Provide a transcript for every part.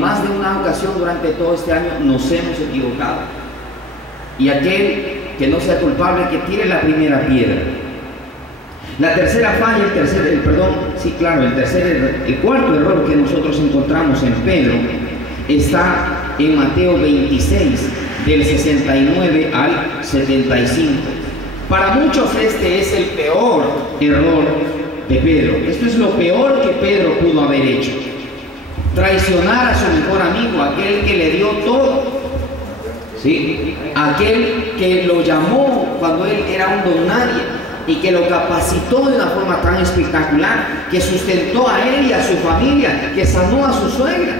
en más de una ocasión durante todo este año nos hemos equivocado. Y aquel que no sea culpable, que tire la primera piedra. La tercera falla, el cuarto error que nosotros encontramos en Pedro está en Mateo 26, del 69 al 75. Para muchos este es el peor error de Pedro. Esto es lo peor que Pedro pudo haber hecho. Traicionar a su mejor amigo, aquel que le dio todo, ¿sí? Aquel que lo llamó cuando él era un don nadie y que lo capacitó de una forma tan espectacular, que sustentó a él y a su familia, que sanó a su suegra.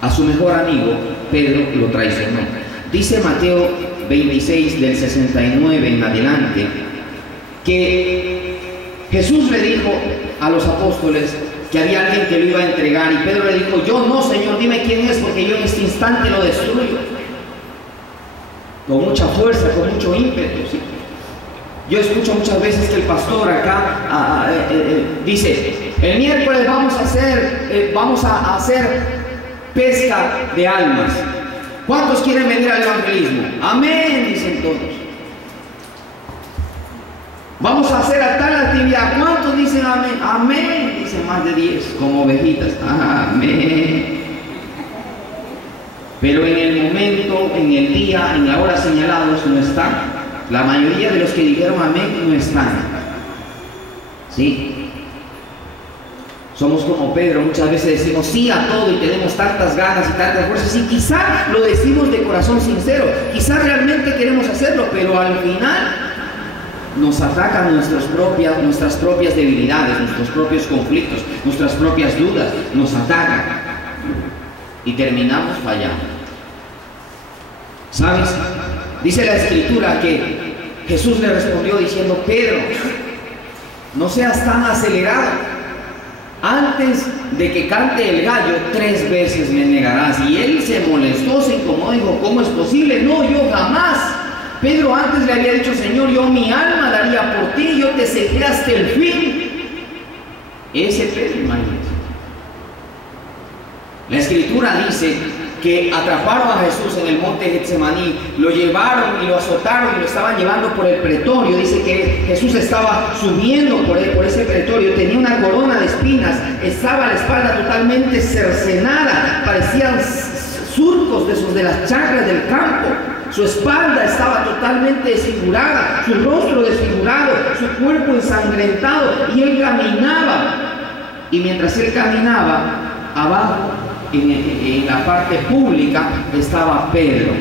A su mejor amigo, Pedro lo traicionó. Dice Mateo 26, del 69 en adelante, que Jesús le dijo a los apóstoles que había alguien que lo iba a entregar, y Pedro le dijo: yo no, Señor, dime quién es, porque yo en este instante lo destruyo. Con mucha fuerza, con mucho ímpetu, ¿sí? Yo escucho muchas veces que el pastor acá dice: el miércoles vamos a hacer pesca de almas. ¿Cuántos quieren venir al evangelismo? Amén, dicen todos. Vamos a hacer a tal actividad. ¿Cuántos dicen amén? Amén, dicen más de 10, como ovejitas. Amén. Pero en el momento, en el día, en la hora señalados no están. La mayoría de los que dijeron amén no están. ¿Sí? Somos como Pedro, muchas veces decimos sí a todo y tenemos tantas ganas y tantas fuerzas, y quizá lo decimos de corazón sincero, quizá realmente queremos hacerlo, pero al final nos atacan nuestras propias debilidades, nuestros propios conflictos, nuestras propias dudas, nos atacan y terminamos fallando. ¿Sabes? Dice la Escritura que Jesús le respondió diciendo: Pedro, no seas tan acelerado. Antes de que cante el gallo, 3 veces me negarás. Y él se molestó, se incomodó, dijo: ¿cómo es posible? No, yo jamás. Pedro antes le había dicho: Señor, yo mi alma daría por ti, yo te seguiré hasta el fin. Ese Pedro, imagínense. La Escritura dice que atraparon a Jesús en el monte Getsemaní, lo llevaron y lo azotaron y lo estaban llevando por el pretorio. Dice que Jesús estaba subiendo por ese pretorio, tenía una corona de espinas, estaba la espalda totalmente cercenada, parecían surcos de las chacras del campo. Su espalda estaba totalmente desfigurada, su rostro desfigurado, su cuerpo ensangrentado, y él caminaba. Y mientras él caminaba, abajo en la parte pública estaba Pedro.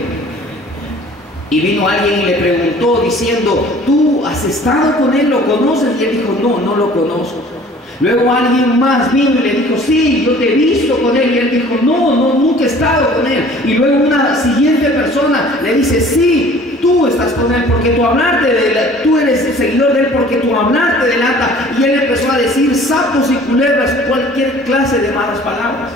Y vino alguien y le preguntó diciendo: ¿tú has estado con él? ¿Lo conoces? Y él dijo: no, no lo conozco. Luego alguien más vino y le dijo: sí, yo te he visto con él. Y él dijo: no, nunca he estado con él. Y luego una siguiente persona le dice: sí, tú estás con él, porque tu hablar tú eres el seguidor de él, porque tu hablar te delata. Y él empezó a decir sapos y culebras, cualquier clase de malas palabras,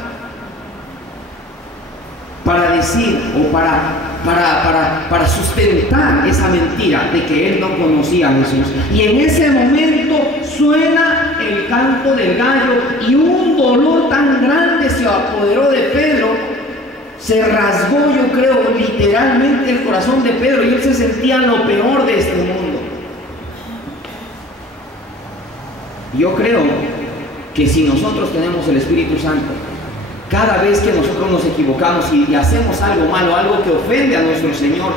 para decir o para sustentar esa mentira de que él no conocía a Jesús. Y en ese momento suena el canto del gallo, y un dolor tan grande se apoderó de Pedro, se rasgó, yo creo, literalmente el corazón de Pedro, y él se sentía lo peor de este mundo. Yo creo que si nosotros tenemos el Espíritu Santo, cada vez que nosotros nos equivocamos y hacemos algo malo, algo que ofende a nuestro Señor,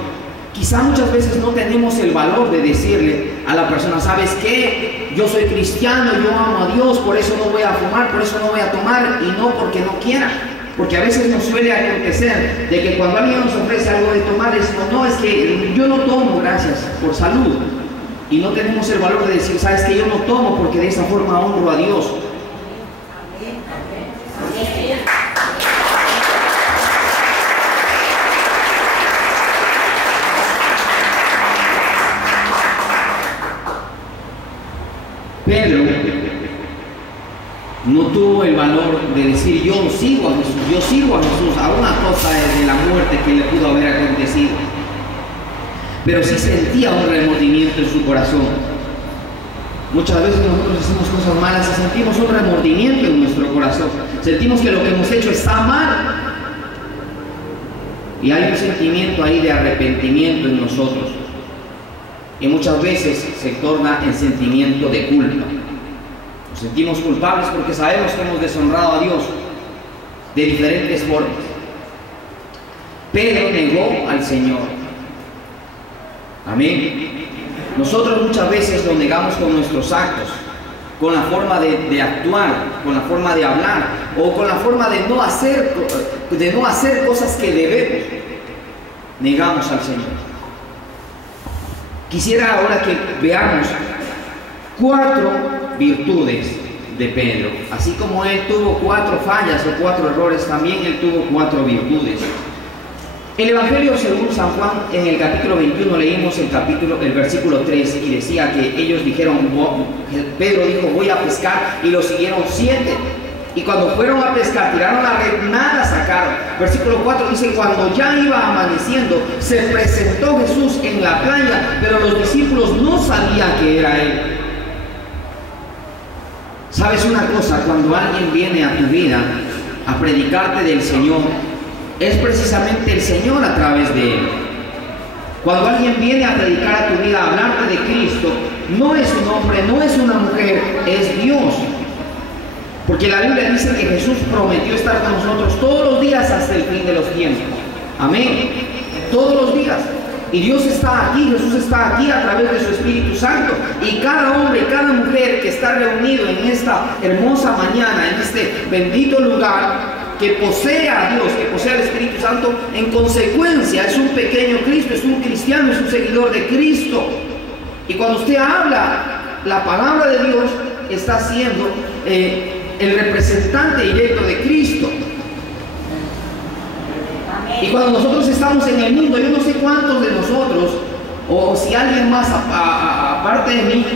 quizá muchas veces no tenemos el valor de decirle a la persona: ¿sabes qué? Yo soy cristiano, yo amo a Dios, por eso no voy a fumar, por eso no voy a tomar, y no porque no quiera. Porque a veces nos suele acontecer de que cuando alguien nos ofrece algo de tomar, decimos: no, es que yo no tomo, gracias, por salud. Y no tenemos el valor de decir: ¿sabes qué? Yo no tomo porque de esa forma honro a Dios. Pedro no tuvo el valor de decir: yo sigo a Jesús, a una cosa de la muerte que le pudo haber acontecido. Pero sí sentía un remordimiento en su corazón. Muchas veces nosotros hacemos cosas malas y sentimos un remordimiento en nuestro corazón. sentimos que lo que hemos hecho está mal. Y hay un sentimiento ahí de arrepentimiento en nosotros. Y muchas veces se torna en sentimiento de culpa. Nos sentimos culpables porque sabemos que hemos deshonrado a Dios de diferentes formas. Pedro negó al Señor. Amén. Nosotros muchas veces lo negamos con nuestros actos, con la forma de actuar, con la forma de hablar, o con la forma de no hacer cosas que debemos. Negamos al Señor. Quisiera ahora que veamos 4 virtudes de Pedro. Así como él tuvo 4 fallas o 4 errores, también él tuvo 4 virtudes. El Evangelio según San Juan, en el capítulo 21 leímos el versículo 3 y decía que ellos dijeron, Pedro dijo, voy a pescar, y lo siguieron 7. Y cuando fueron a pescar, tiraron la red, nada sacaron. Versículo 4 dice, cuando ya iba amaneciendo, se presentó Jesús en la playa, pero los discípulos no sabían que era Él. ¿Sabes una cosa? Cuando alguien viene a tu vida a predicarte del Señor, es precisamente el Señor a través de Él. Cuando alguien viene a predicar a tu vida, a hablarte de Cristo, no es un hombre, no es una mujer, es Dios. Porque la Biblia dice que Jesús prometió estar con nosotros todos los días hasta el fin de los tiempos. Amén. Todos los días. Y Dios está aquí, Jesús está aquí a través de su Espíritu Santo. Y cada hombre y cada mujer que está reunido en esta hermosa mañana, en este bendito lugar, que posee a Dios, que posee al Espíritu Santo, en consecuencia es un pequeño Cristo, es un cristiano, es un seguidor de Cristo. Y cuando usted habla la palabra de Dios, está siendo el representante directo de Cristo. Y cuando nosotros estamos en el mundo, yo no sé cuántos de nosotros, o si alguien más aparte de mí,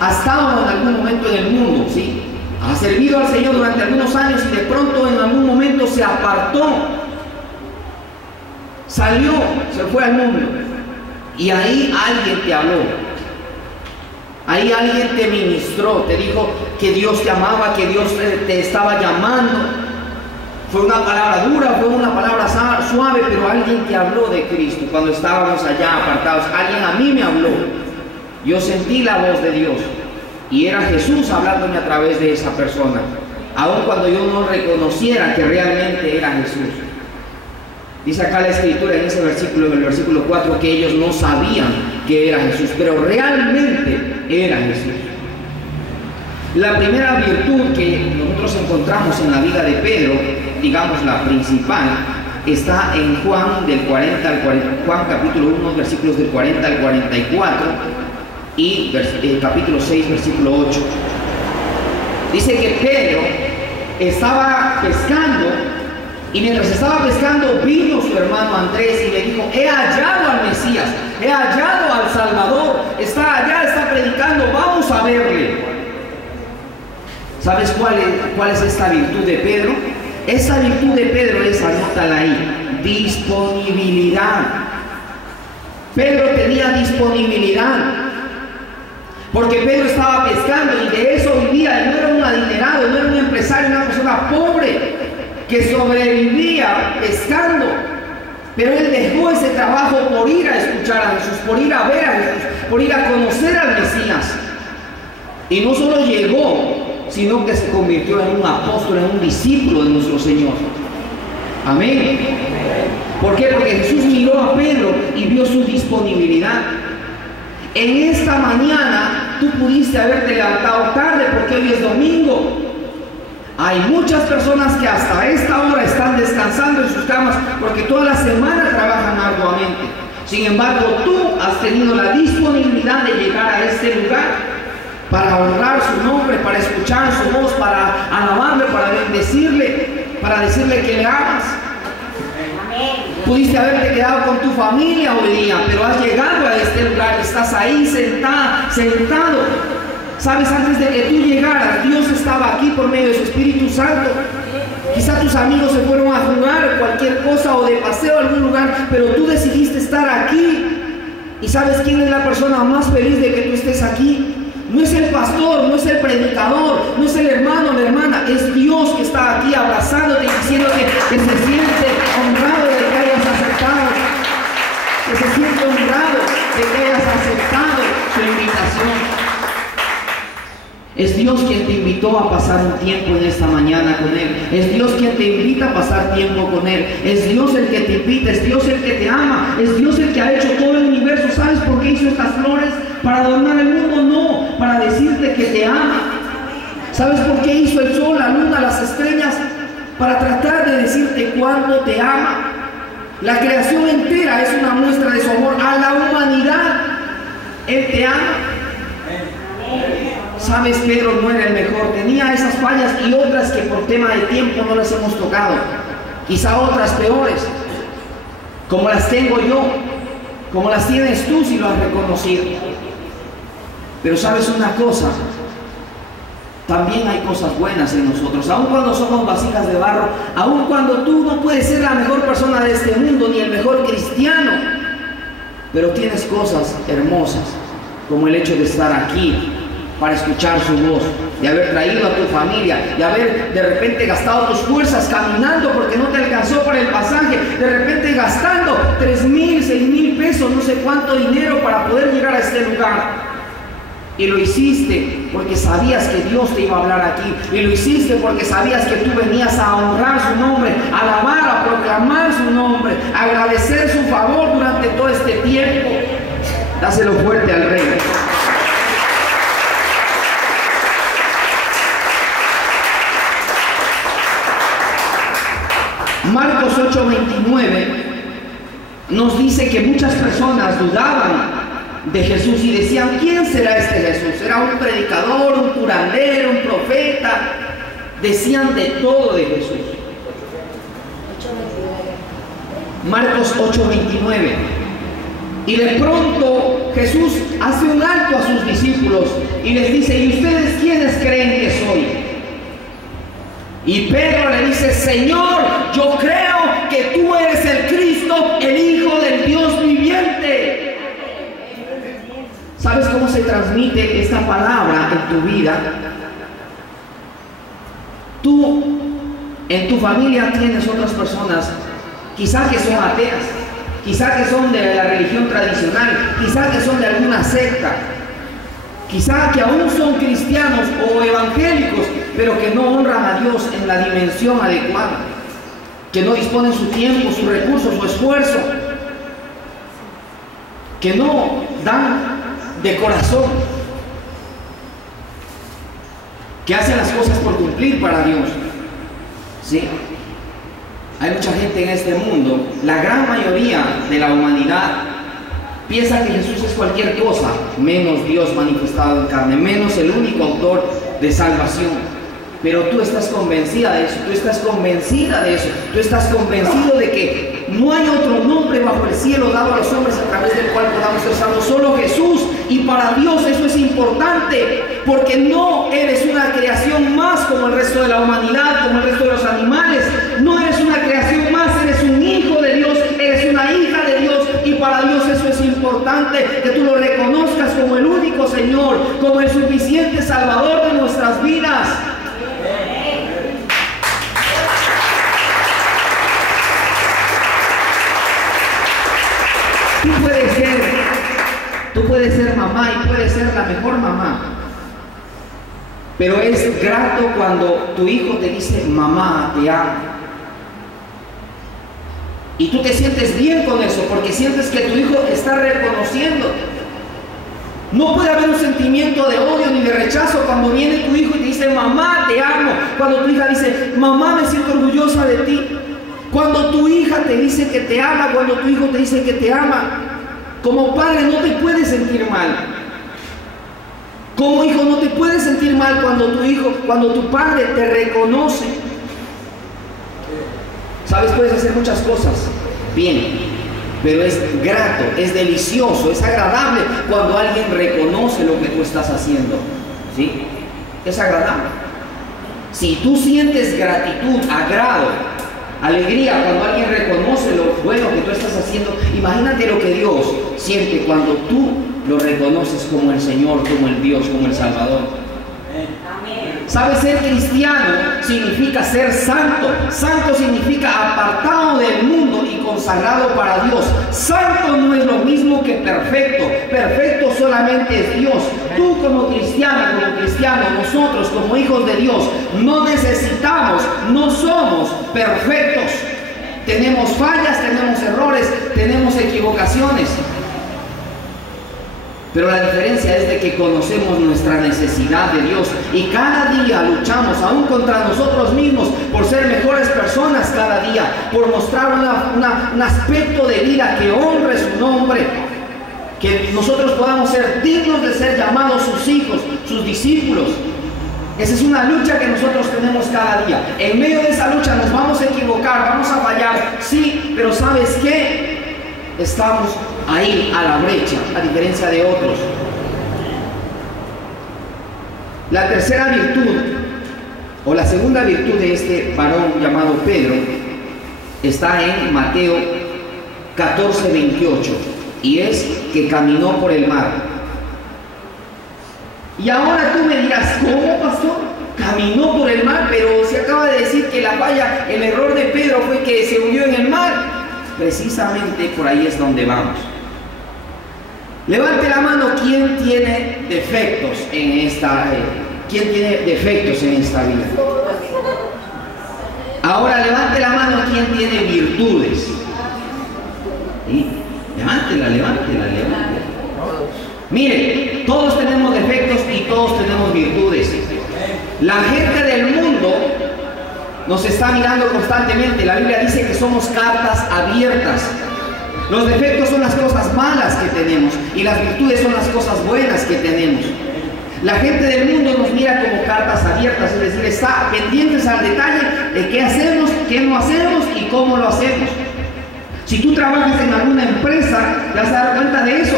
ha estado en algún momento en el mundo, ¿sí? Ha servido al Señor durante algunos años y de pronto en algún momento se apartó, salió, se fue al mundo, y ahí alguien te habló, ahí alguien te ministró, te dijo que Dios te amaba, que Dios te estaba llamando. Fue una palabra dura, fue una palabra suave, pero alguien te habló de Cristo cuando estábamos allá apartados. Alguien a mí me habló, yo sentí la voz de Dios. Y era Jesús hablándome a través de esa persona, aun cuando yo no reconociera que realmente era Jesús. Dice acá la Escritura en ese versículo, en el versículo 4, que ellos no sabían que era Jesús, pero realmente era Jesús. La primera virtud que nosotros encontramos en la vida de Pedro, digamos la principal, está en Juan, Juan capítulo 1, versículos del 40 al 44. Y capítulo 6, versículo 8. Dice que Pedro estaba pescando, y mientras estaba pescando vino su hermano Andrés y le dijo, he hallado al Mesías, he hallado al Salvador, está allá, está predicando, vamos a verle. ¿Sabes cuál es esta virtud de Pedro? Esa virtud de Pedro es, anótala ahí, disponibilidad. Pedro tenía disponibilidad. Porque Pedro estaba pescando y de eso vivía, no era un adinerado, no era un empresario, una persona pobre que sobrevivía pescando. Pero él dejó ese trabajo por ir a escuchar a Jesús, por ir a ver a Jesús, por ir a conocer al Mesías. Y no solo llegó, sino que se convirtió en un apóstol, en un discípulo de nuestro Señor. Amén. ¿Por qué? Porque Jesús miró a Pedro y vio su disponibilidad. En esta mañana tú pudiste haberte levantado tarde porque hoy es domingo. Hay muchas personas que hasta esta hora están descansando en sus camas porque toda la semana trabajan arduamente. Sin embargo, tú has tenido la disponibilidad de llegar a este lugar para honrar su nombre, para escuchar su voz, para alabarle, para bendecirle, para decirle que le amas. Pudiste haberte quedado con tu familia hoy día, pero has llegado a este lugar, estás ahí sentado. Sabes, antes de que tú llegaras, Dios estaba aquí por medio de su Espíritu Santo. Quizá tus amigos se fueron a jugar cualquier cosa o de paseo a algún lugar, pero tú decidiste estar aquí. ¿Y sabes quién es la persona más feliz de que tú estés aquí? No es el pastor, no es el predicador, no es el hermano o la hermana, es Dios que está aquí abrazándote y diciéndote que se siente honrado de que hayas aceptado, que se siente honrado de que hayas aceptado su invitación. Es Dios quien te invitó a pasar un tiempo en esta mañana con Él. Es Dios quien te invita a pasar tiempo con Él. Es Dios el que te invita, es Dios el que te ama, es Dios el que ha hecho todo el universo. ¿Sabes por qué hizo estas flores? ¿Para adornar el mundo? No, para decirte que te ama. ¿Sabes por qué hizo el sol, la luna, las estrellas? Para tratar de decirte cuánto te ama. La creación entera es una muestra de su amor a la humanidad. Él te ama. Sabes, Pedro no era el mejor, tenía esas fallas y otras que por tema de tiempo no las hemos tocado, quizá otras peores, como las tengo yo, como las tienes tú si lo has reconocido. Pero sabes una cosa, también hay cosas buenas en nosotros, aun cuando somos vasijas de barro, aun cuando tú no puedes ser la mejor persona de este mundo ni el mejor cristiano, pero tienes cosas hermosas, como el hecho de estar aquí para escuchar su voz, de haber traído a tu familia, de haber de repente gastado tus fuerzas caminando porque no te alcanzó para el pasaje, de repente gastando 3,000, 6,000 pesos, no sé cuánto dinero para poder llegar a este lugar. Y lo hiciste porque sabías que Dios te iba a hablar aquí, y lo hiciste porque sabías que tú venías a honrar su nombre, a alabar, a proclamar su nombre, a agradecer su favor durante todo este tiempo. Dáselo fuerte al Rey. Marcos 8:29 nos dice que muchas personas dudaban de Jesús y decían: ¿quién será este Jesús? ¿Será un predicador, un curandero, un profeta? Decían de todo de Jesús. Marcos 8:29. Y de pronto Jesús hace un alto a sus discípulos y les dice: ¿y ustedes quiénes creen que soy? Y Pedro le dice: Señor, yo creo que tú eres el Cristo, el Hijo del Dios viviente. ¿Sabes cómo se transmite esta palabra en tu vida? Tú, en tu familia tienes otras personas, quizá que son ateas, quizá que son de la religión tradicional, quizá que son de alguna secta, quizá que aún son cristianos o evangélicos, pero que no honran a Dios en la dimensión adecuada, que no disponen su tiempo, sus recursos, su esfuerzo, que no dan de corazón, que hacen las cosas por cumplir para Dios. ¿Sí? Hay mucha gente en este mundo, la gran mayoría de la humanidad piensa que Jesús es cualquier cosa, menos Dios manifestado en carne, menos el único autor de salvación. Pero tú estás convencida de eso, tú estás convencida de eso, tú estás convencido de que no hay otro nombre bajo el cielo dado a los hombres a través del cual podamos ser salvos, solo Jesús. Y para Dios eso es importante, porque no eres una creación más como el resto de la humanidad, como el resto de los animales. No eres una creación más, eres un hijo de Dios, eres una hija de Dios. Y para Dios eso es importante, que tú lo reconozcas como el único Señor, como el suficiente Salvador de nuestras vidas. Tú puedes ser mamá y puedes ser la mejor mamá, pero es grato cuando tu hijo te dice: mamá, te amo. Y tú te sientes bien con eso, porque sientes que tu hijo está reconociendo. No puede haber un sentimiento de odio ni de rechazo cuando viene tu hijo y te dice: mamá, te amo. Cuando tu hija dice: mamá, me siento orgullosa de ti. Cuando tu hija te dice que te ama, cuando tu hijo te dice que te ama, como padre no te puedes sentir mal. Como hijo no te puedes sentir mal cuando tu padre te reconoce. ¿Sabes? Puedes hacer muchas cosas bien, pero es grato, es delicioso, es agradable cuando alguien reconoce lo que tú estás haciendo. ¿Sí? Es agradable. Si tú sientes gratitud, agrado alegría cuando alguien reconoce lo bueno que tú estás haciendo. Imagínate lo que Dios siente cuando tú lo reconoces como el Señor, como el Dios, como el Salvador. ¿Sabes? Ser cristiano significa ser santo. Santo significa apartado del mundo y consagrado para Dios. Santo no es lo mismo que perfecto. Perfecto solamente es Dios. Tú como cristiano, nosotros como hijos de Dios, no necesitamos, no somos perfectos. Tenemos fallas, tenemos errores, tenemos equivocaciones. Pero la diferencia es de que conocemos nuestra necesidad de Dios y cada día luchamos aún contra nosotros mismos por ser mejores personas cada día, por mostrar un aspecto de vida que honre su nombre, que nosotros podamos ser dignos de ser llamados sus hijos, sus discípulos. Esa es una lucha que nosotros tenemos cada día. En medio de esa lucha nos vamos a equivocar, vamos a fallar, sí, pero ¿sabes qué? Estamos ahí a la brecha, a diferencia de otros. La tercera virtud, o la segunda virtud de este varón llamado Pedro, está en Mateo 14:28, y es que caminó por el mar. Y ahora tú me dirás, ¿cómo, pastor? Caminó por el mar, pero se acaba de decir que la falla, el error de Pedro fue que se hundió en el mar. Precisamente por ahí es donde vamos. Levante la mano quien tiene defectos en esta vida. Ahora levante la mano quien tiene virtudes. ¿Sí? Levántela. Mire, todos tenemos defectos y todos tenemos virtudes. La gente del mundo nos está mirando constantemente. La Biblia dice que somos cartas abiertas. Los defectos son las cosas malas que tenemos y las virtudes son las cosas buenas que tenemos. La gente del mundo nos mira como cartas abiertas, es decir, está pendientes al detalle de qué hacemos, qué no hacemos y cómo lo hacemos. Si tú trabajas en alguna empresa, te vas a dar cuenta de eso.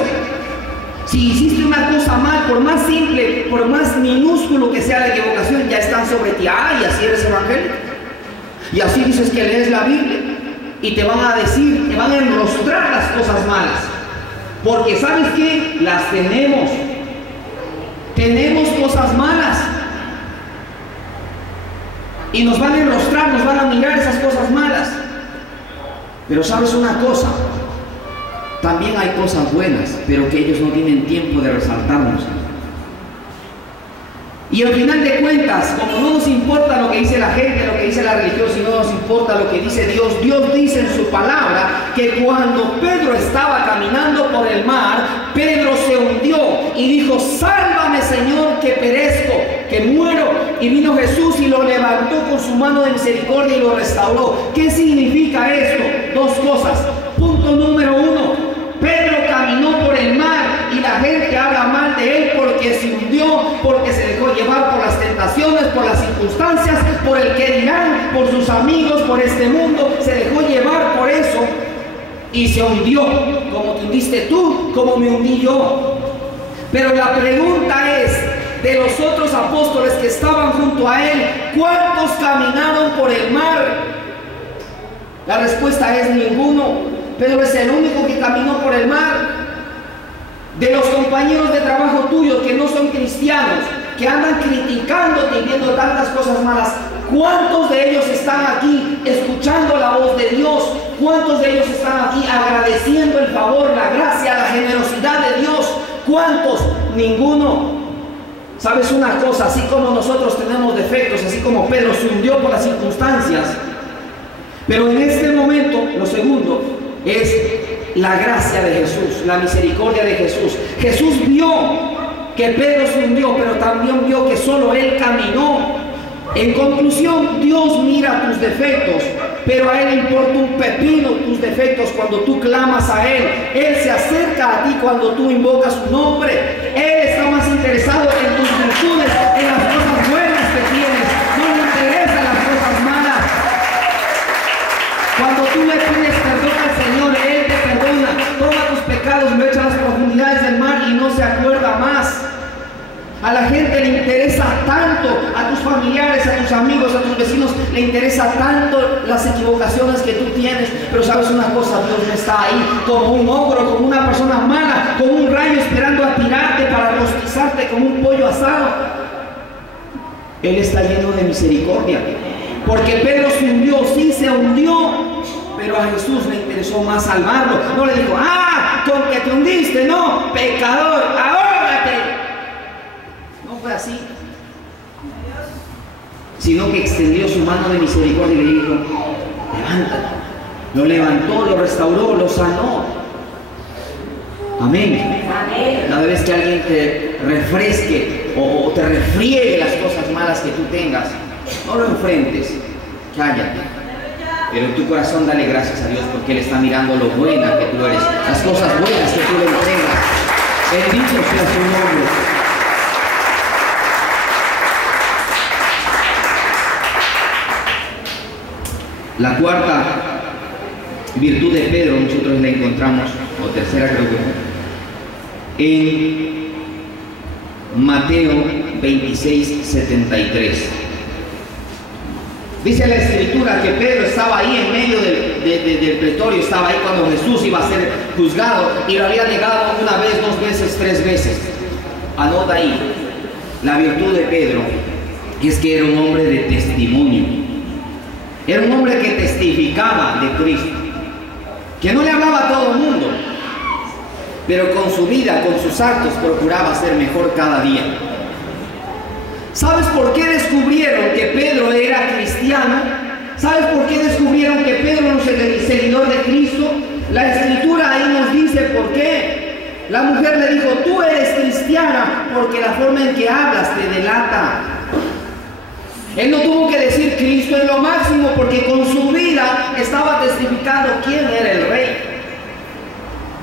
Si hiciste una cosa mal, por más simple, por más minúsculo que sea la equivocación, ya están sobre ti. Y así eres evangélico. Y así dices que lees la Biblia. Y te van a decir, te van a enrostrar las cosas malas. Porque ¿sabes qué? Las tenemos. Tenemos cosas malas. Y nos van a enrostrar, nos van a mirar esas cosas malas. Pero ¿sabes una cosa? También hay cosas buenas, pero que ellos no tienen tiempo de resaltarnos. Y al final de cuentas, como no nos importa lo que dice la gente, lo que dice la religión, sino nos importa lo que dice Dios, Dios dice en su palabra que cuando Pedro estaba caminando por el mar, Pedro se hundió y dijo: sálvame, Señor, que perezco, que muero. Y vino Jesús y lo levantó con su mano de misericordia y lo restauró. ¿Qué significa esto? Dos cosas. Punto número uno: Pedro caminó por el mar y la gente habla mal de él porque se hundió, porque se dejó llevar por las tentaciones, por las circunstancias, por el que dirán, por sus amigos, por este mundo. Se dejó llevar por eso y se hundió, como te hundiste tú, como me hundí yo. Pero la pregunta es, de los otros apóstoles que estaban junto a él, ¿cuántos caminaron por el mar? La respuesta es ninguno. Pedro es el único que caminó por el mar. De los compañeros de trabajo tuyos que no son cristianos, que andan criticándote y viendo tantas cosas malas, ¿cuántos de ellos están aquí escuchando la voz de Dios? ¿Cuántos de ellos están aquí agradeciendo el favor, la gracia, la generosidad de Dios? ¿Cuántos? Ninguno. ¿Sabes una cosa? Así como nosotros tenemos defectos, así como Pedro se hundió por las circunstancias, pero en este momento, lo segundo, es la gracia de Jesús, la misericordia de Jesús. Jesús vio que Pedro se hundió, pero también vio que solo él caminó. En conclusión, Dios mira tus defectos, pero a Él le importa un pepino tus defectos cuando tú clamas a Él. Él se acerca a ti cuando tú invocas su nombre. Él está más interesado en tus virtudes, en las cosas buenas que tienes. No le interesan las cosas malas. Cuando tú le pides perdón al Señor, Él te perdona. Toma tus pecados, lo echa a las profundidades del mar y no se acuerda más. A la gente le interesa tanto, a tus familiares, a tus amigos, a tus vecinos, le interesa tanto las equivocaciones que tú tienes. Pero sabes una cosa, Dios no está ahí como un ogro, como una persona mala, como un rayo esperando a tirarte para rostizarte como un pollo asado. Él está lleno de misericordia. Porque Pedro se hundió, sí se hundió, pero a Jesús le interesó más salvarlo. No le dijo, con que te hundiste, no, pecador, ahógate. No fue así, sino que extendió su mano de misericordia y le dijo, levántate. Lo levantó, lo restauró, lo sanó. Amén. Cada vez que alguien te refresque o te refriegue las cosas malas que tú tengas, no lo enfrentes, cállate. Pero en tu corazón dale gracias a Dios porque Él está mirando lo buena que tú eres, las cosas buenas que tú le entregas. Bendito sea su nombre. La cuarta virtud de Pedro nosotros la encontramos, o tercera creo que fue, en Mateo 26:73. Dice la Escritura que Pedro estaba ahí en medio del pretorio, estaba ahí cuando Jesús iba a ser juzgado y lo había negado una vez, 2 veces, 3 veces. Anota ahí, la virtud de Pedro es que era un hombre de testimonio. Era un hombre que testificaba de Cristo, que no le hablaba a todo el mundo, pero con su vida, con sus actos, procuraba ser mejor cada día. ¿Sabes por qué descubrieron que Pedro era cristiano? ¿Sabes por qué descubrieron que Pedro era un seguidor de Cristo? La Escritura ahí nos dice por qué. La mujer le dijo, tú eres cristiana porque la forma en que hablas te delata. Él no tuvo que decir Cristo es lo máximo porque con su vida estaba testificando quién era el Rey.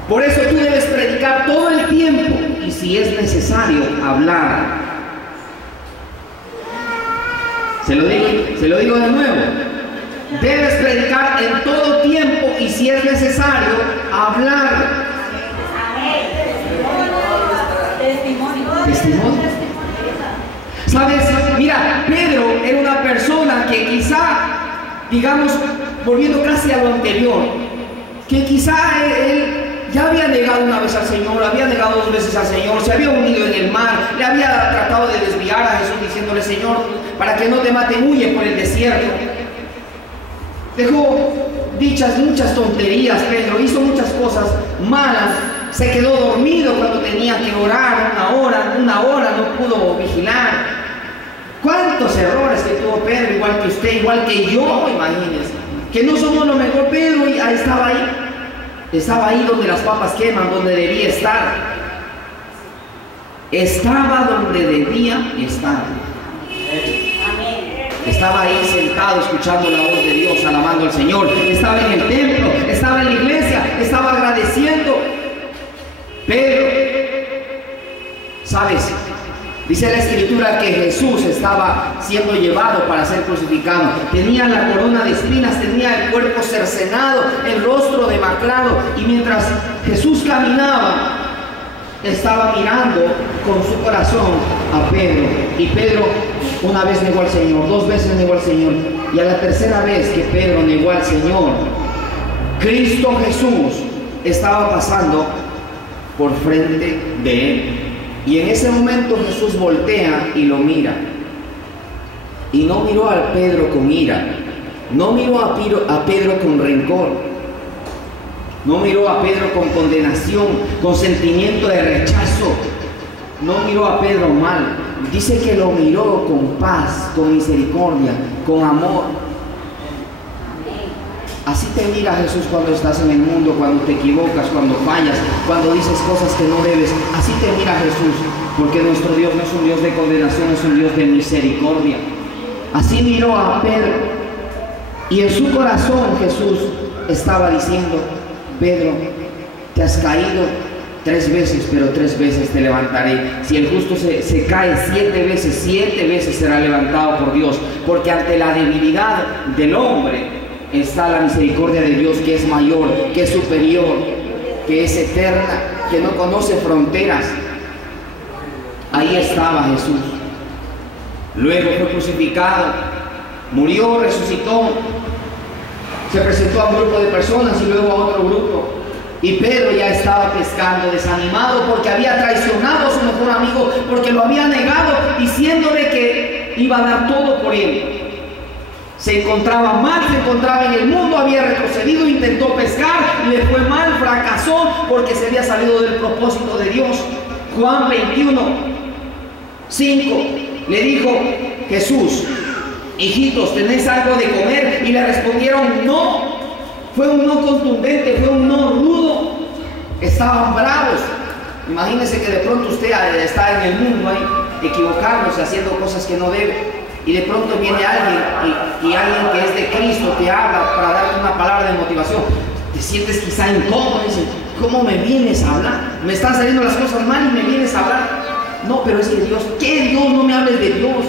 Por eso tú debes predicar todo el tiempo y si es necesario hablar. Se lo digo de nuevo. Debes predicar en todo tiempo y si es necesario hablar. Testimonio. ¿Sabes? Mira, Pedro era una persona que quizá, digamos, volviendo casi a lo anterior, que quizá él ya había negado una vez al Señor, había negado 2 veces al Señor, se había hundido en el mar, le había tratado de desviar a Jesús diciéndole, Señor, para que no te maten, huye por el desierto. Dejó dichas muchas tonterías, Pedro, hizo muchas cosas malas, se quedó dormido cuando tenía que orar una hora no pudo vigilar. ¿Cuántos errores que tuvo Pedro, igual que usted, igual que yo, imagínense? Que no somos lo mejor, Pedro estaba ahí. Estaba ahí donde las papas queman, donde debía estar. Estaba donde debía estar. Estaba ahí sentado escuchando la voz de Dios, alabando al Señor. Estaba en el templo, estaba en la iglesia, estaba agradeciendo. Pedro, ¿sabes? Dice la Escritura que Jesús estaba siendo llevado para ser crucificado. Tenía la corona de espinas, tenía el cuerpo cercenado, el rostro demacrado. Y mientras Jesús caminaba, estaba mirando con su corazón a Pedro. Y Pedro una vez negó al Señor, 2 veces negó al Señor. Y a la tercera vez que Pedro negó al Señor, Cristo Jesús estaba pasando por frente de él. Y en ese momento Jesús voltea y lo mira. Y no miró a Pedro con ira. No miró a Pedro con rencor. No miró a Pedro con condenación, con sentimiento de rechazo. No miró a Pedro mal. Dice que lo miró con paz, con misericordia, con amor. Así te mira Jesús cuando estás en el mundo, cuando te equivocas, cuando fallas, cuando dices cosas que no debes. Así te mira Jesús, porque nuestro Dios no es un Dios de condenación, es un Dios de misericordia. Así miró a Pedro. Y en su corazón Jesús estaba diciendo, Pedro, te has caído 3 veces, pero 3 veces te levantaré. Si el justo se cae 7 veces, 7 veces será levantado por Dios. Porque ante la debilidad del hombre está la misericordia de Dios, que es mayor, que es superior, que es eterna, que no conoce fronteras. ahí estaba Jesús. Luego fue crucificado, murió, resucitó, se presentó a un grupo de personas y luego a otro grupo. Y Pedro ya estaba pescando, desanimado porque había traicionado a su mejor amigo, porque lo había negado, diciéndole que iba a dar todo por él. Se encontraba mal, se encontraba en el mundo, había retrocedido, intentó pescar, le fue mal, fracasó porque se había salido del propósito de Dios. Juan 21:5 le dijo Jesús: hijitos, ¿tenéis algo de comer? Y le respondieron no. Fue un no contundente, fue un no rudo. Estaban bravos. Imagínense que de pronto usted está en el mundo ahí, equivocándose, haciendo cosas que no debe. Y de pronto viene alguien y alguien que es de Cristo te habla para darte una palabra de motivación. Te sientes quizá incómodo, dices: ¿cómo me vienes a hablar? Me están saliendo las cosas mal y me vienes a hablar. No, pero es que Dios, ¿qué Dios? No me hables de Dios.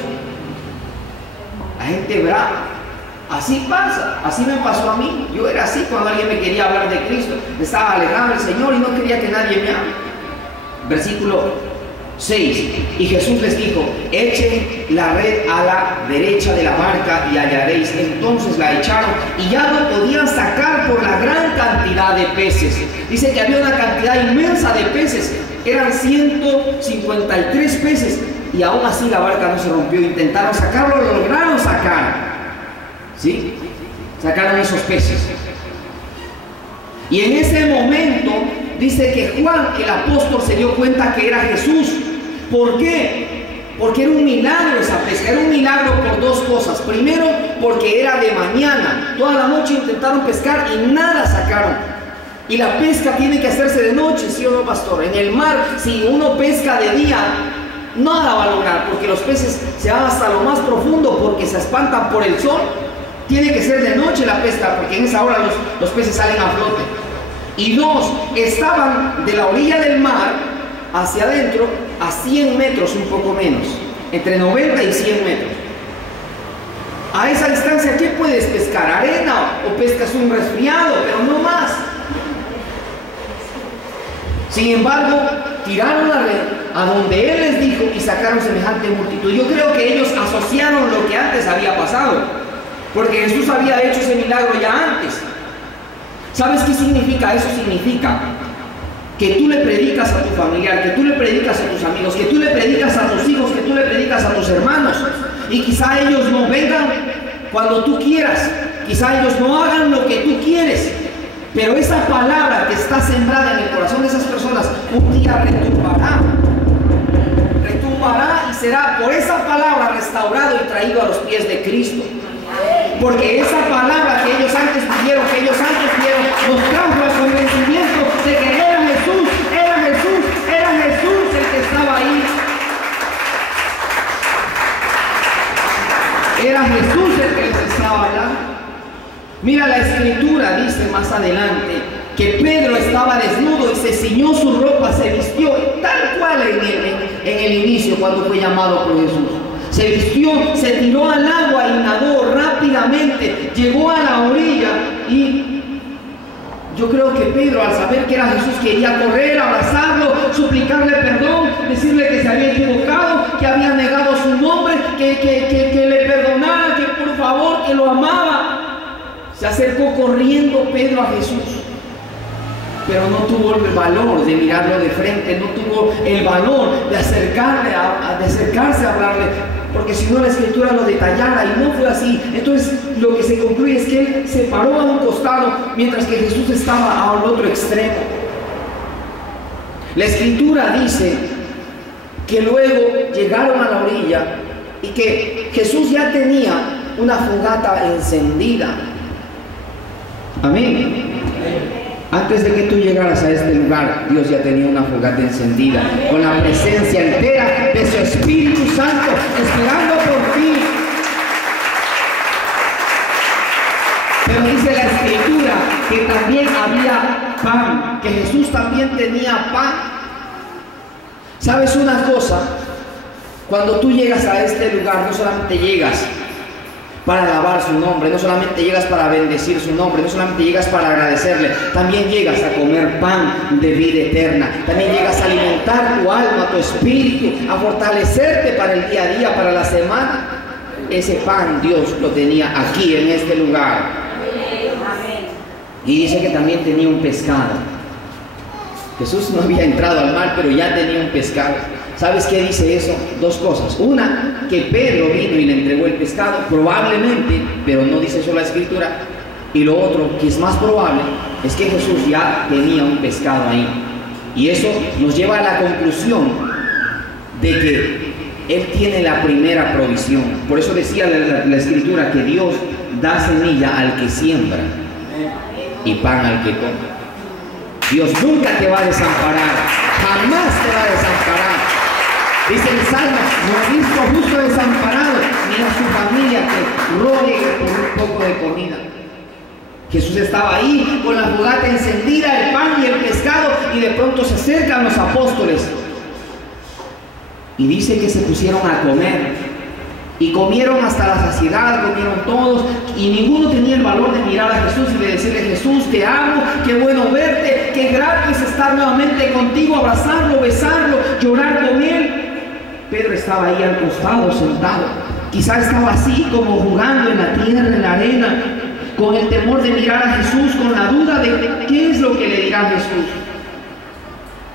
La gente brava. Así pasa, así me pasó a mí. Yo era así cuando alguien me quería hablar de Cristo. Me estaba alejando del Señor y no quería que nadie me hable. Versículo 6. Y Jesús les dijo: echen la red a la derecha de la barca y hallaréis. Entonces la echaron y ya no podían sacar por la gran cantidad de peces. Dice que había una cantidad inmensa de peces. Eran 153 peces y aún así la barca no se rompió. Intentaron sacarlo, lo lograron sacar. ¿Sí? Sacaron esos peces. Y en ese momento dice que Juan, el apóstol, se dio cuenta que era Jesús. ¿Por qué? Porque era un milagro esa pesca. Era un milagro por dos cosas. Primero, porque era de mañana. Toda la noche intentaron pescar y nada sacaron. Y la pesca tiene que hacerse de noche, ¿sí o no, pastor? En el mar, si uno pesca de día, nada va a lograr, porque los peces se van hasta lo más profundo porque se espantan por el sol. Tiene que ser de noche la pesca, porque en esa hora los peces salen a flote. Y dos, estaban de la orilla del mar hacia adentro a 100 metros, un poco menos, entre 90 y 100 metros. A esa distancia, ¿qué puedes pescar? ¿Arena o pescas un resfriado? Pero no más. Sin embargo, tiraron la red a donde Él les dijo y sacaron semejante multitud. Yo creo que ellos asociaron lo que antes había pasado, porque Jesús había hecho ese milagro ya antes. ¿Sabes qué significa? Eso significa que tú le predicas a tu familiar, que tú le predicas a tus amigos, que tú le predicas a tus hijos, que tú le predicas a tus hermanos, y quizá ellos no vengan cuando tú quieras, quizá ellos no hagan lo que tú quieres, pero esa palabra que está sembrada en el corazón de esas personas un día retumbará y será por esa palabra restaurado y traído a los pies de Cristo. Porque esa palabra que ellos antes vieron, nos trajo el convencimiento de que era Jesús el que estaba ahí. Era Jesús el que les estaba hablando. Mira, la escritura dice más adelante que Pedro estaba desnudo y se ciñó su ropa, se vistió, tal cual en el inicio cuando fue llamado por Jesús. Se vistió, se tiró al agua y nadó rápidamente, llegó a la orilla y yo creo que Pedro, al saber que era Jesús, quería correr, abrazarlo, suplicarle perdón, decirle que se había equivocado, que había negado su nombre, que le perdonara, que por favor, que lo amaba. Se acercó corriendo Pedro a Jesús, pero no tuvo el valor de mirarlo de frente, no tuvo el valor de acercarse a hablarle, porque si no la escritura lo detallara y no fue así. Entonces lo que se concluye es que él se paró a un costado mientras que Jesús estaba al otro extremo. La escritura dice que luego llegaron a la orilla y que Jesús ya tenía una fogata encendida. Amén. Antes de que tú llegaras a este lugar, Dios ya tenía una fogata encendida, con la presencia entera de su Espíritu Santo, esperando por ti. Pero dice la escritura que también había pan, que Jesús también tenía pan. ¿Sabes una cosa? Cuando tú llegas a este lugar, no solamente llegas, para alabar su nombre, no solamente llegas para bendecir su nombre, no solamente llegas para agradecerle, también llegas a comer pan de vida eterna, también llegas a alimentar tu alma, tu espíritu, a fortalecerte para el día a día, para la semana. Ese pan Dios lo tenía aquí en este lugar. Y dice que también tenía un pescado. Jesús no había entrado al mar, pero ya tenía un pescado. ¿Sabes qué dice eso? Dos cosas. Una, que Pedro vino y le entregó el pescado, probablemente, pero no dice eso la Escritura. Y lo otro, que es más probable, es que Jesús ya tenía un pescado ahí. Y eso nos lleva a la conclusión de que Él tiene la primera provisión. Por eso decía la Escritura que Dios da semilla al que siembra y pan al que come. Dios nunca te va a desamparar, jamás te va a desamparar. Dice el Salmo, no ha visto justo desamparado, ni a su familia que rogue por un poco de comida. Jesús estaba ahí con la fogata encendida, el pan y el pescado, y de pronto se acercan los apóstoles. Y dice que se pusieron a comer. Y comieron hasta la saciedad, comieron todos, y ninguno tenía el valor de mirar a Jesús y de decirle: Jesús, te amo, qué bueno verte, qué grato es estar nuevamente contigo, abrazarlo, besarlo, llorar con él. Pedro estaba ahí al costado, sentado. Quizás estaba así como jugando en la tierra, en la arena, con el temor de mirar a Jesús, con la duda de qué es lo que le dirá Jesús.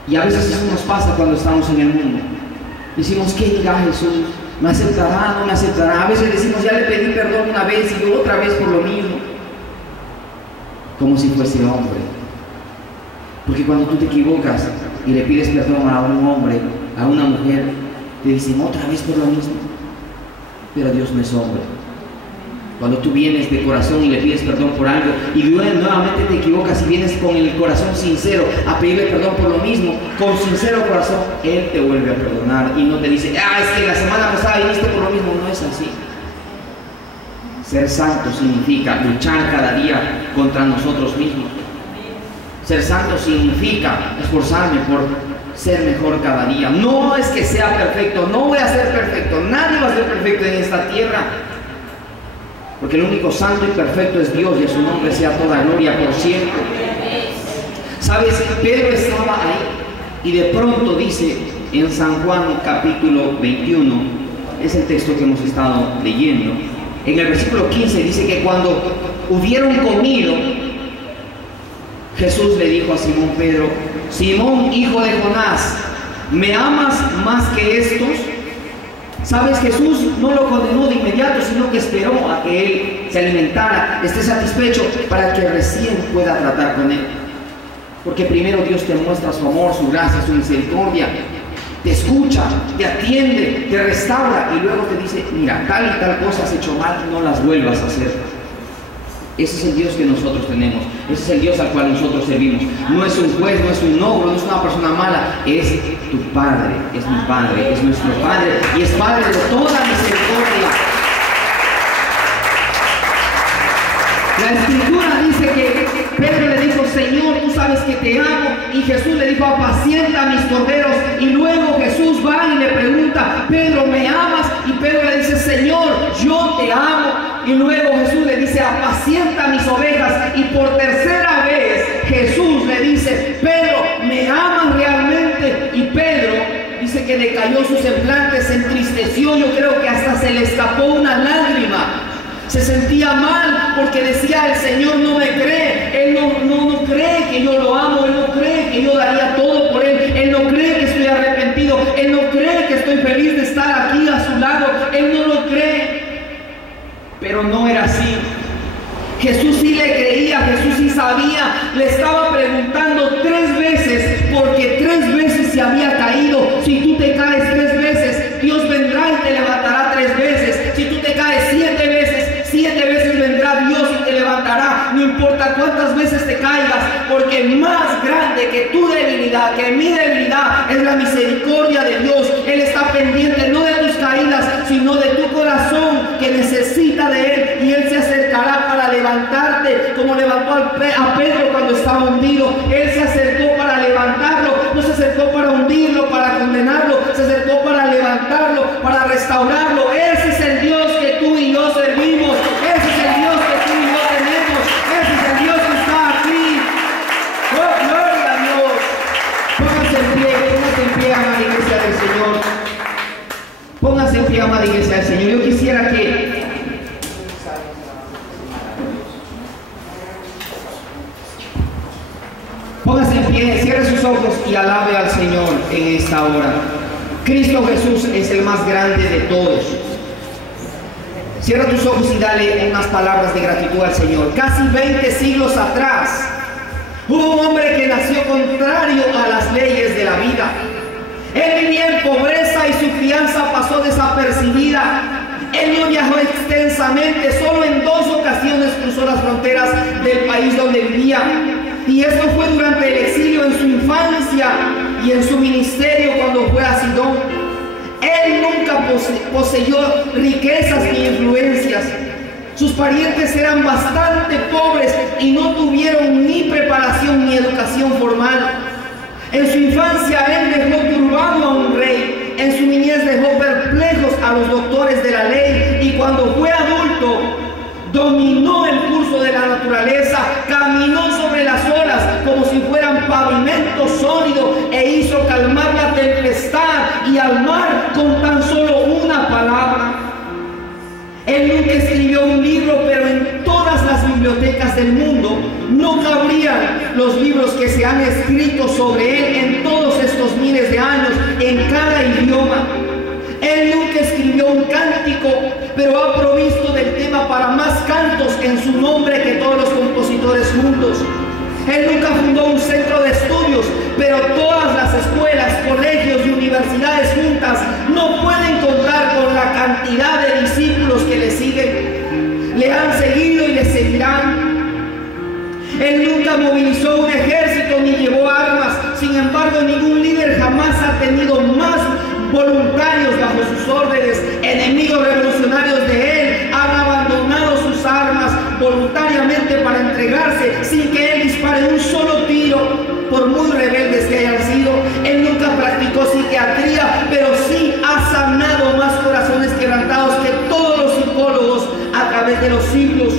Y a veces eso nos pasa cuando estamos en el mundo. Decimos: ¿qué dirá Jesús? ¿Me aceptará? ¿No me aceptará? A veces decimos: ya le pedí perdón una vez y otra vez por lo mismo. Como si fuese hombre. Porque cuando tú te equivocas y le pides perdón a un hombre, a una mujer, te dicen otra vez por lo mismo. Pero Dios no es hombre. Cuando tú vienes de corazón y le pides perdón por algo y nuevamente te equivocas y vienes con el corazón sincero a pedirle perdón por lo mismo, con sincero corazón, Él te vuelve a perdonar y no te dice: es que la semana pasada viniste por lo mismo. No es así. Ser santo significa luchar cada día contra nosotros mismos. Ser santo significa esforzarme por ser mejor cada día. No es que sea perfecto, no voy a ser perfecto, nadie va a ser perfecto en esta tierra. Porque el único santo y perfecto es Dios, y a su nombre sea toda gloria por siempre. ¿Sabes? Pedro estaba ahí y de pronto dice en San Juan capítulo 21, es el texto que hemos estado leyendo, en el versículo 15 dice que cuando hubieron comido, Jesús le dijo a Simón Pedro: Simón, hijo de Jonás, ¿me amas más que estos? ¿Sabes? Jesús no lo condenó de inmediato, sino que esperó a que él se alimentara, esté satisfecho, para que recién pueda tratar con él. Porque primero Dios te muestra su amor, su gracia, su misericordia, te escucha, te atiende, te restaura y luego te dice: mira, tal y tal cosa has hecho mal, no las vuelvas a hacer. Ese es el Dios que nosotros tenemos, ese es el Dios al cual nosotros servimos. No es un juez, no es un ogro, no es una persona mala, es tu Padre, es mi Padre, es nuestro Padre y es Padre de toda misericordia. La Escritura dice que Pedro le dijo: Señor, tú sabes que te amo. Y Jesús le dijo: apacienta mis corderos. Y luego Jesús va y le pregunta: Pedro, ¿me amas? Y Pedro le dice: Señor, yo te amo. Y luego Jesús le dice: apacienta mis ovejas. Y por tercera vez Jesús le dice: Pedro, ¿me amas realmente? Y Pedro dice que le cayó su semblante, se entristeció. Yo creo que hasta se le escapó una lágrima. Se sentía mal porque decía: el Señor no me cree, Él no cree que yo lo amo, Él no cree que yo daría todo por Él, Él no cree que estoy arrepentido, Él no cree que estoy feliz de estar aquí a su lado, Él no lo cree. Pero no era así. Jesús sí le creía, Jesús sí sabía, le estaba preguntando 3 veces, porque 3 veces se había caído. Si tú te caes 3 veces, Dios vendrá y te levantará 3 veces. Si tú te caes 7 veces, 7 veces vendrá Dios y te levantará. No importa cuántas veces te caigas, porque más grande que tu debilidad, que mi debilidad, es la misericordia de Dios. Él está pendiente no de tus caídas, sino de tu corazón que necesita de Él, y Él se acercará para levantarte, como levantó a Pedro cuando estaba hundido. Él se acercó para levantarlo, no se acercó para hundirlo, para condenarlo, se acercó para levantarlo, para restaurarlo. Ese es el Dios que tú y yo servimos. amada iglesia del Señor, yo quisiera que póngase en pie, cierre sus ojos y alabe al Señor en esta hora. Cristo Jesús es el más grande de todos. Cierra tus ojos y dale unas palabras de gratitud al Señor. Casi 20 siglos atrás, hubo un hombre que nació contrario a las leyes de la vida. Él vivía en pobreza y su crianza pasó desapercibida. Él no viajó extensamente, solo en 2 ocasiones cruzó las fronteras del país donde vivía. Y esto fue durante el exilio, en su infancia y en su ministerio cuando fue a Sidón. Él nunca poseyó riquezas ni influencias. Sus parientes eran bastante pobres y no tuvieron ni preparación ni educación formal. En su infancia él dejó turbado a un rey. En su niñez dejó perplejos a los doctores de la ley. Y cuando fue adulto, dominó el curso de la naturaleza, caminó sobre las olas como si fueran pavimento sólido e hizo calmar la tempestad y al mar con tan solo una palabra. Él nunca escribió un libro, pero en todas las bibliotecas del mundo no cabrían los libros que se han escrito sobre él en todos estos miles de años, en cada idioma. Él nunca escribió un cántico, pero ha provisto del tema para más cantos en su nombre que todos los compositores juntos. Él nunca fundó un centro de estudios, pero todas las escuelas, colegios y universidades juntas no pueden contar con la cantidad de discípulos que le siguen. Le han seguido y le seguirán. Él nunca movilizó un ejército ni llevó armas. Sin embargo, ningún líder jamás ha tenido más voluntarios bajo sus órdenes. Enemigos revolucionarios de él han abandonado sus armas voluntariamente para entregarse sin que él dispare un solo tiro, por muy rebeldes que hayan sido. Él nunca practicó psiquiatría, pero sí ha sanado más corazones quebrantados que todos los psicólogos a través de los siglos.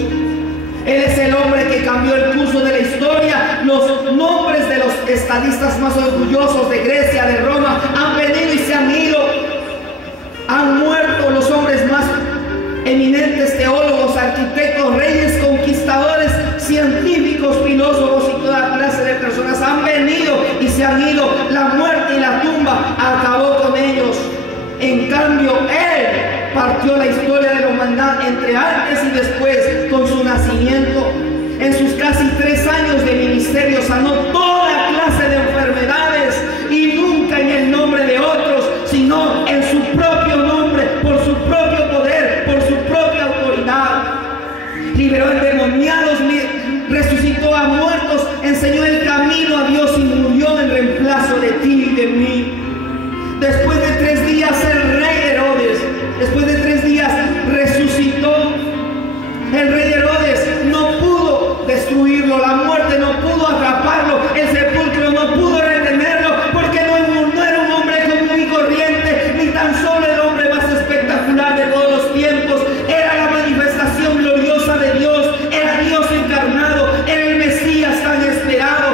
Él es el hombre que cambió el curso de la historia. Los nombres de los estadistas más orgullosos de Grecia, de Roma, han venido y se han ido. Han muerto los hombres más eminentes, teólogos, arquitectos, reyes, conquistadores, científicos, filósofos y toda clase de personas han venido y se han ido. La muerte y la tumba acabó con ellos. En cambio, él partió la historia de la humanidad entre antes y después con su nacimiento. En sus casi 3 años de ministerio sanó toda clase de enfermedades, y nunca en el nombre de otros, sino en su propio nombre, por su propio poder, por su propia autoridad. Liberó endemoniados, resucitó a muertos, enseñó el camino a Dios y murió en reemplazo de ti y de mí. Después de 3 días el rey Herodes, después de 3 días resucitó. El rey Herodes no pudo destruirlo, la muerte no pudo atraparlo, el sepulcro no pudo retenerlo, porque no era un hombre común y corriente, ni tan solo el hombre más espectacular de todos los tiempos. Era la manifestación gloriosa de Dios, era Dios encarnado, era el Mesías tan esperado.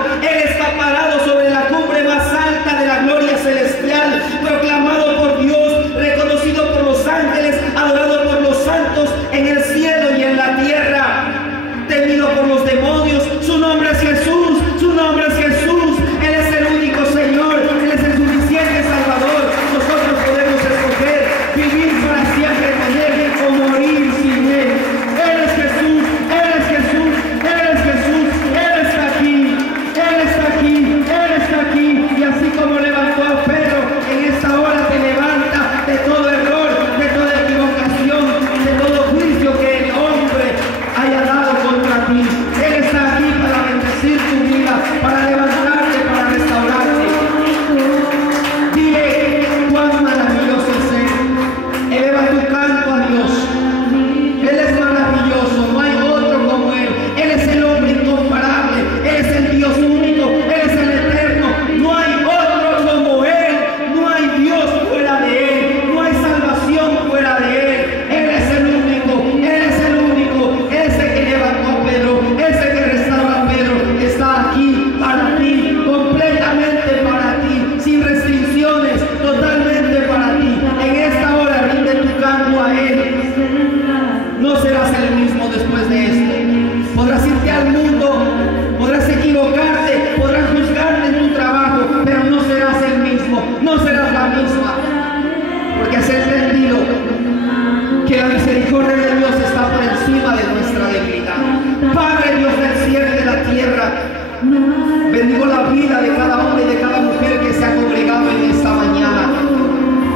Bendigo la vida de cada hombre y de cada mujer que se ha congregado en esta mañana,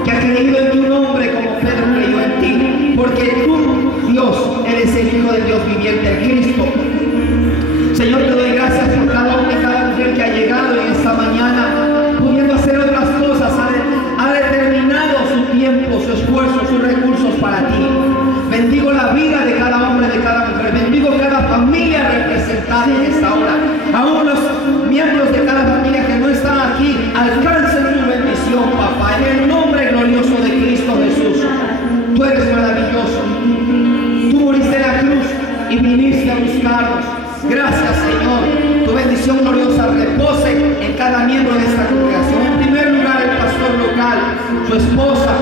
que ha creído en tu nombre como Pedro creyó en ti, porque tú, Dios, eres el Hijo del Dios viviente, el Cristo. Señor, te doy gracias por cada hombre y cada mujer que ha llegado en esta mañana, pudiendo hacer otras cosas, ha determinado su tiempo, su esfuerzo, sus recursos para ti. Bendigo la vida de cada hombre, de cada mujer. Bendigo cada familia representada en esta hora. Aún los miembros de cada familia que no están aquí, alcancen tu bendición, papá, en el nombre glorioso de Cristo Jesús. Tú eres maravilloso. Tú moriste en la cruz y viniste a buscarnos. Gracias, Señor. Tu bendición gloriosa repose en cada miembro de esta congregación. En primer lugar, el pastor local, su esposa,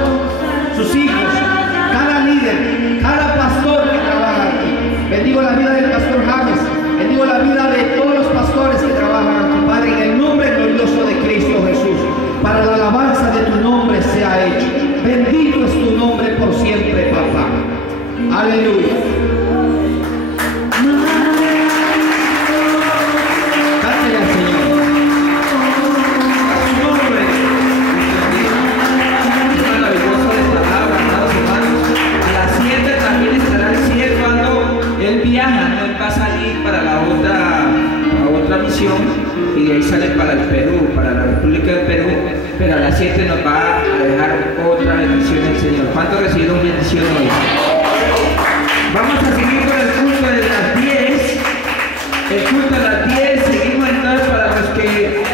sus hijos, cada líder, cada pastor que trabaja aquí. Bendigo la vida del pastor James. Bendigo la vida de todos los pastores que trabajan aquí, Padre, en el nombre glorioso de Cristo Jesús. Para la alabanza de tu nombre sea hecho. Bendito es tu nombre por siempre, papá. Aleluya. Y de ahí sale para el Perú, para la República del Perú, pero a las 7 nos va a dejar otra bendición el Señor. ¿Cuántos recibieron bendición hoy? Vamos a seguir con el culto de las 10. El culto de las 10, seguimos entonces para los que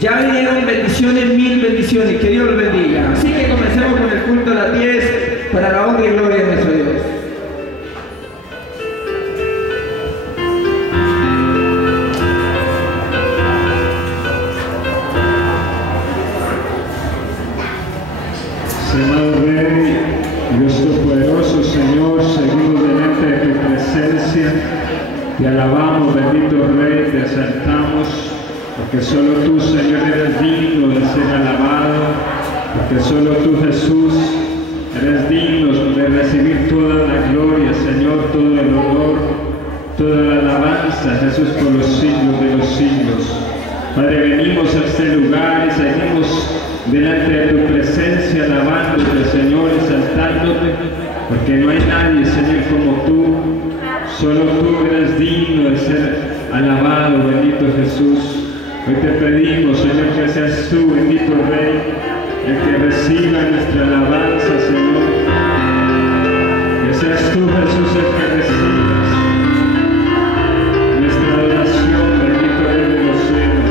ya vinieron bendiciones, 1000 bendiciones, que Dios los bendiga. Así que comencemos con el culto de las 10 para la honra y gloria de nuestro Dios. Amado Rey, Dios Todopoderoso, Señor, seguimos delante de tu presencia, te alabamos, bendito Rey, te exaltamos, porque solo tú, Señor, eres digno de ser alabado, porque solo tú, Jesús, eres digno de recibir toda la gloria, Señor, todo el honor, toda la alabanza, Jesús, por los siglos de los siglos. Padre, venimos a este lugar y seguimos delante de tu presencia, alabándote, Señor, exaltándote, porque no hay nadie, Señor, como tú. Solo tú eres digno de ser alabado, bendito Jesús. Hoy te pedimos, Señor, que seas tú, bendito Rey, el que reciba nuestra alabanza, Señor. Que seas tú, Jesús, el que recibas nuestra adoración, bendito Rey de los cielos.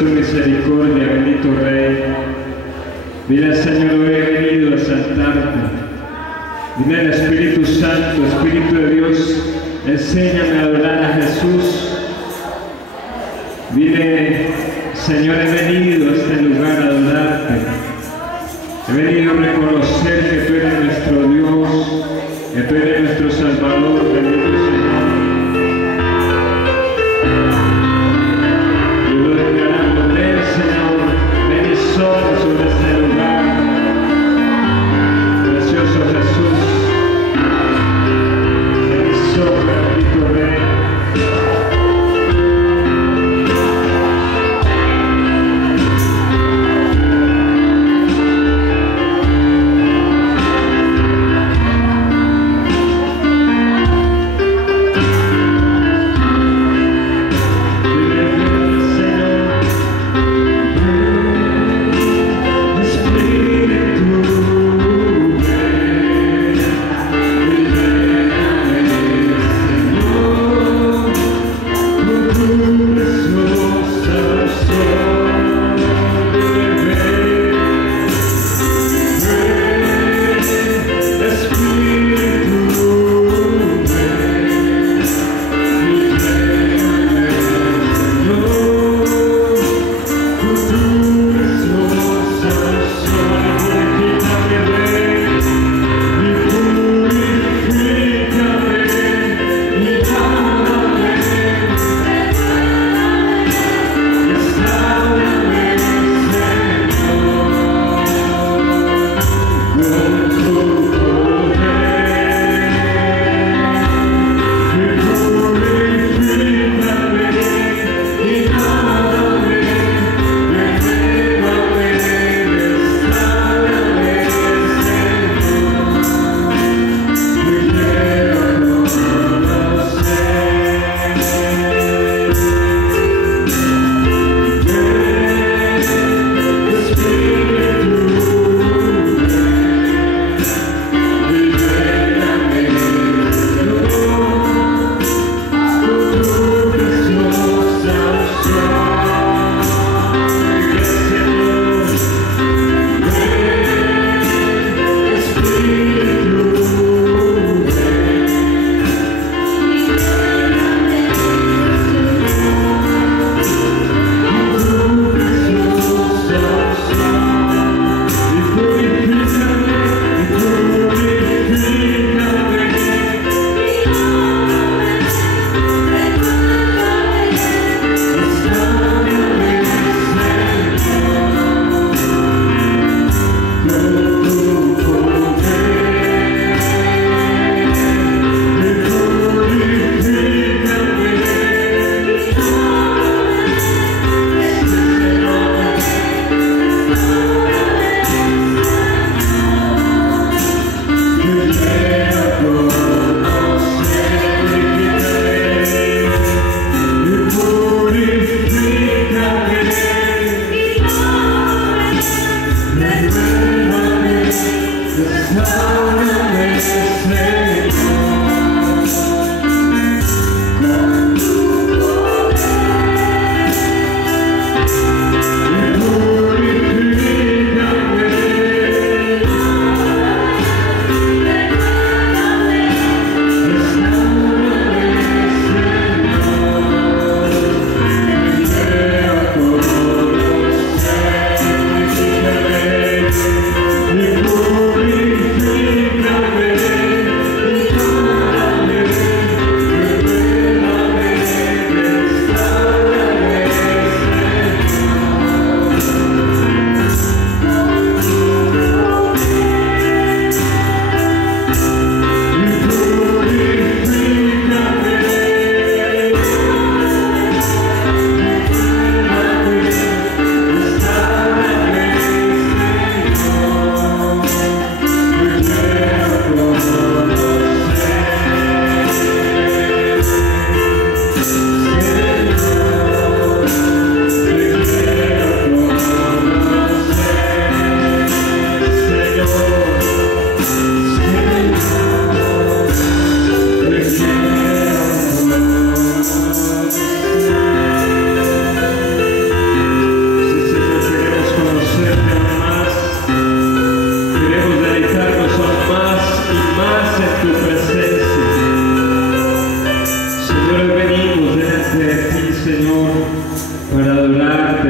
Misericordia, bendito Rey. Dile al Señor, hoy he venido a exaltarte. Dile al Espíritu Santo, Espíritu de Dios, enséñame a adorar a Jesús. Dile, Señor, he venido a este lugar a adorarte. He venido a reconocer que tú eres nuestro Dios, que tú eres nuestro Salvador, bendito Señor. Sobre este lugar, precioso Jesús, bendito Rey.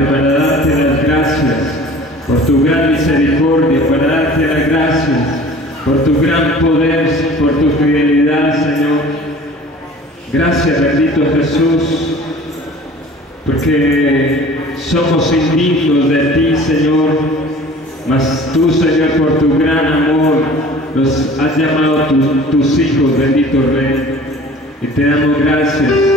Padre, para darte las gracias por tu gran misericordia, para darte las gracias por tu gran poder, por tu fidelidad, Señor. Gracias, bendito Jesús, porque somos indignos de ti, Señor, mas tú, Señor, por tu gran amor, nos has llamado tus hijos, bendito Rey, y te damos gracias.